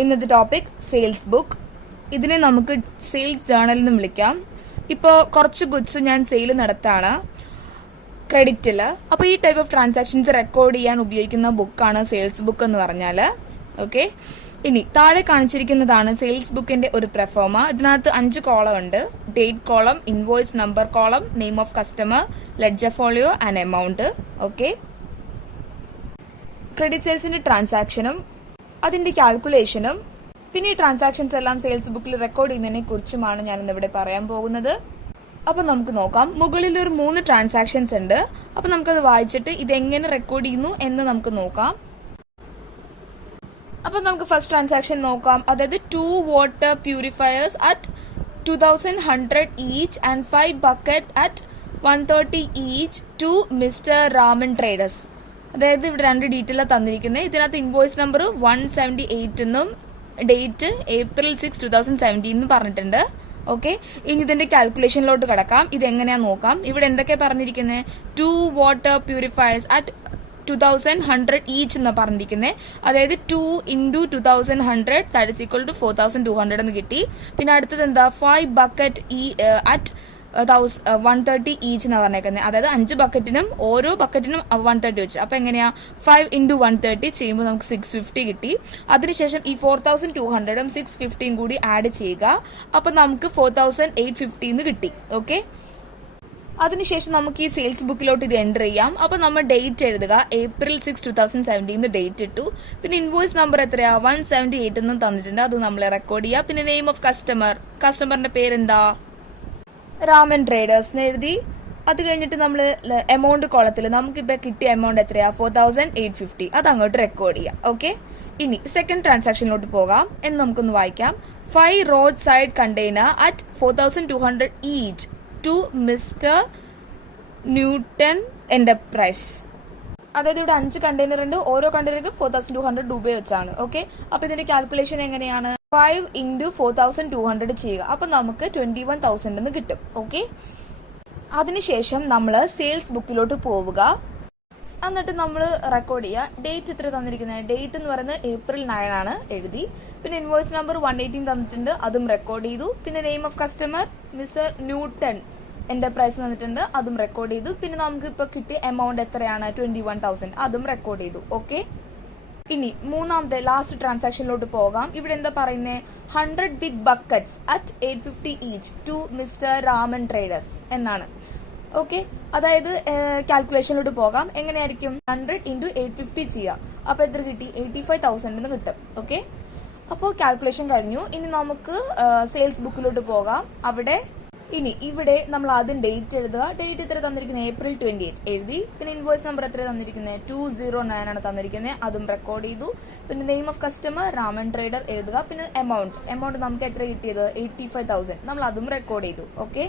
ഇന്നത്തെ topic sales book. ഇതിനെ നമുക്ക് സെയിൽസ് ജേർണൽ എന്ന് വിളിക്കാം. ഇപ്പോൾ കുറച്ച് ഗുഡ്സ് ഞാൻ സെയിൽ നടത്താണ് ക്രെഡിറ്റിൽ. അപ്പോൾ ഈ ടൈപ്പ് ഓഫ് ട്രാൻസാക്ഷൻസ് റെക്കോർഡ് ചെയ്യാൻ ഉപയോഗിക്കുന്ന ബുക്കാണ് സെയിൽസ് ബുക്ക് എന്ന് പറഞ്ഞാൽ. ഓക്കെ, ഇനി താഴെ കാണിച്ചിരിക്കുന്നതാണ് സെയിൽസ് ബുക്കിന്റെ ഒരു പ്രൊഫോമ. ഇതിനകത്ത് 5 കോളം ഉണ്ട്. Date column, invoice number column, name of customer, ledger folio and amount. Okay, credit സെയിൽസിന്റെ ട്രാൻസാക്ഷനും അതിന്റെ കാൽക്കുലേഷനും പിന്നെ ഈ ട്രാൻസാക്ഷൻസ് എല്ലാം സെയിൽസ് ബുക്കിൽ റെക്കോർഡ് ചെയ്യുന്നതിനെ കുറിച്ചുമാണ് ഞാൻ ഇന്നിവിടെ പറയാൻ പോകുന്നത്. അപ്പൊ നമുക്ക് നോക്കാം. മുകളിൽ ഒരു 3 ട്രാൻസാക്ഷൻസ് ഉണ്ട്. അപ്പൊ നമുക്കത് വായിച്ചിട്ട് ഇതെങ്ങനെ റെക്കോർഡ് ചെയ്യുന്നു എന്ന് നമുക്ക് നോക്കാം. അപ്പൊ നമുക്ക് ഫസ്റ്റ് ട്രാൻസാക്ഷൻ നോക്കാം. അതായത് 2 water purifiers at 2100 each and 5 bucket at 130 each to mister Raman traders. അതായത് ഇവിടെ 2 ഡീറ്റെയിൽ തന്നിരിക്കുന്നത്. ഇതിനകത്ത് ഇൻവോയ്സ് നമ്പർ 178 എന്നും ഡേറ്റ് April 6, 2017 എന്ന് പറഞ്ഞിട്ടുണ്ട്. ഓക്കെ, ഇനി ഇതിന്റെ കാൽക്കുലേഷനിലോട്ട് കിടക്കാം. ഇത് എങ്ങനെയാ നോക്കാം. ഇവിടെ എന്തൊക്കെ പറഞ്ഞിരിക്കുന്നത്? 2 വാട്ടർ പ്യൂരിഫയേഴ്സ് അറ്റ് 2100 ഈച്ച് എന്നാ പറഞ്ഞിരിക്കുന്നത്. അതായത് 2 into 2100 that is equal to 4200 എന്ന് കിട്ടി. പിന്നെ അടുത്തത് എന്താ? 5 ബക്കറ്റ് അറ്റ് 130 ഈച്ച് എന്നാ പറഞ്ഞേക്കുന്നത്. അതായത് 5 ബക്കറ്റിനും ഓരോ ബക്കറ്റിനും 130 വെച്ച്. അപ്പൊ എങ്ങനെയാ? 5 into 130 ചെയ്യുമ്പോൾ നമുക്ക് 650 കിട്ടി. അതിനുശേഷം ഈ 4200ഉം 650യും കൂടി ആഡ് ചെയ്യുക. അപ്പൊ നമുക്ക് 4850 എന്ന് കിട്ടി. ഓക്കെ, അതിനുശേഷം നമുക്ക് ഈ സെയിൽസ് ബുക്കിലോട്ട് ഇത് എൻ്റർ ചെയ്യാം. അപ്പൊ നമ്മൾ ഡേറ്റ് എഴുതുക. April 6, 2017 ഡേറ്റ് ഇട്ടു. പിന്നെ ഇൻവോയ്സ് നമ്പർ എത്രയാ? 178 എന്നും തന്നിട്ടുണ്ട്. അത് നമ്മൾ റെക്കോർഡ് ചെയ്യുക. പിന്നെ നെയിം ഓഫ് കസ്റ്റമറിന്റെ പേരെന്താ? രാമൻ ട്രേഡേഴ്സ് എന്ന് എഴുതി. അത് കഴിഞ്ഞിട്ട് നമ്മൾ എമൗണ്ട് കോളത്തിൽ നമുക്കിപ്പോ കിട്ടിയ എമൗണ്ട് എത്രയാ? 4850. അത് അങ്ങോട്ട് റെക്കോർഡ് ചെയ്യാം. ഓക്കെ, ഇനി സെക്കൻഡ് ട്രാൻസാക്ഷനിലോട്ട് പോകാം. എന്ന് നമുക്കൊന്ന് വായിക്കാം. 5 road side container at 4200 each to mister Newton enterprise. അതായത് ഇവിടെ 5 കണ്ടെയ്നർ ഉണ്ട്. ഓരോ കണ്ടെയ്നർക്ക് 4200 രൂപ വെച്ചാണ്. ഓക്കെ, അപ്പൊ ഇതിന്റെ കാൽക്കുലേഷൻ എങ്ങനെയാണ്? 5 into 4200 ചെയ്യുക. അപ്പൊ നമുക്ക് 21,000 എന്ന് കിട്ടും. ഓക്കെ, അതിനുശേഷം നമ്മൾ സെയിൽസ് ബുക്കിലോട്ട് പോവുക. എന്നിട്ട് നമ്മൾ റെക്കോർഡ് ചെയ്യുക. ഡേറ്റ് എത്ര തന്നിരിക്കുന്നത്? ഡേറ്റ് എന്ന് പറയുന്നത് April 9 ആണ് എഴുതി. പിന്നെ ഇൻവോയ്സ് നമ്പർ 118 തന്നിട്ടുണ്ട്. അതും റെക്കോർഡ് ചെയ്തു. പിന്നെ name of customer mister Newton enterprise തന്നിട്ടുണ്ട്. അതും റെക്കോർഡ് ചെയ്തു. പിന്നെ നമുക്ക് ഇപ്പൊ കിട്ടിയ എമൗണ്ട് എത്രയാണ്? 21,000. അതും റെക്കോർഡ് ചെയ്തു. ഓക്കെ, ഇനി മൂന്നാമത്തെ ലാസ്റ്റ് ട്രാൻസാക്ഷനിലോട്ട് പോകാം. ഇവിടെ എന്താ പറയുന്നത്? 100 big buckets at 850 each to mister Raman traders എന്നാണ്. ഓക്കെ, അതായത് കാൽക്കുലേഷനിലോട്ട് പോകാം. എങ്ങനെയായിരിക്കും? 100 into 850 ചെയ്യുക. അപ്പൊ എത്ര കിട്ടി? 85,000 എന്ന് കിട്ടും. ഓക്കെ, അപ്പോൾ കാൽക്കുലേഷൻ കഴിഞ്ഞു. ഇനി നമുക്ക് സെയിൽസ് ബുക്കിലോട്ട് പോകാം. ഇവിടെ നമ്മൾ ആദ്യം ഡേറ്റ് എഴുതുക. ഡേറ്റ് എത്ര തന്നിരിക്കുന്നത്? April 28 എഴുതി. പിന്നെ ഇൻവോയ്സ് നമ്പർ എത്ര തന്നിരിക്കുന്നത്? 209 ആണ് തന്നിരിക്കുന്നത്. അതും റെക്കോർഡ് ചെയ്തു. പിന്നെ name of customer Raman trader എഴുതുക. പിന്നെ എമൗണ്ട് നമുക്ക് എത്ര കിട്ടിയത്? 85,000. നമ്മൾ അതും റെക്കോർഡ് ചെയ്തു. ഓക്കെ,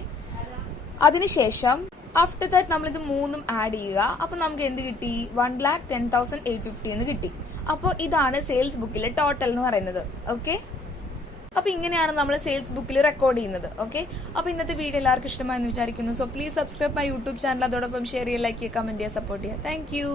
അതിനുശേഷം ആഫ്റ്റർ ദാറ്റ് നമ്മൾ ഇത് 3ഉം ആഡ് ചെയ്യുക. അപ്പൊ നമുക്ക് എന്ത് കിട്ടി? 1,10,850 എന്ന് കിട്ടി. അപ്പോൾ ഇതാണ് സെയിൽസ് ബുക്കിലെ ടോട്ടൽ എന്ന് പറയുന്നത്. ഓക്കെ, അപ്പൊ ഇങ്ങനെയാണ് നമ്മൾ സെയിൽസ് ബുക്കിൽ റെക്കോർഡ് ചെയ്യുന്നത്. ഓക്കെ, അപ്പൊ ഇന്നത്തെ വീഡിയോ എല്ലാവർക്കും ഇഷ്ടമായെന്ന് വിചാരിക്കുന്നു. So please subscribe my YouTube channel. അതോടൊപ്പം ഷെയർ ചെയ്യുക, ലൈക്ക് ചെയ്യുക, കമന്റ് ചെയ്യുക, സപ്പോർട്ട് ചെയ്യുക. Thank you.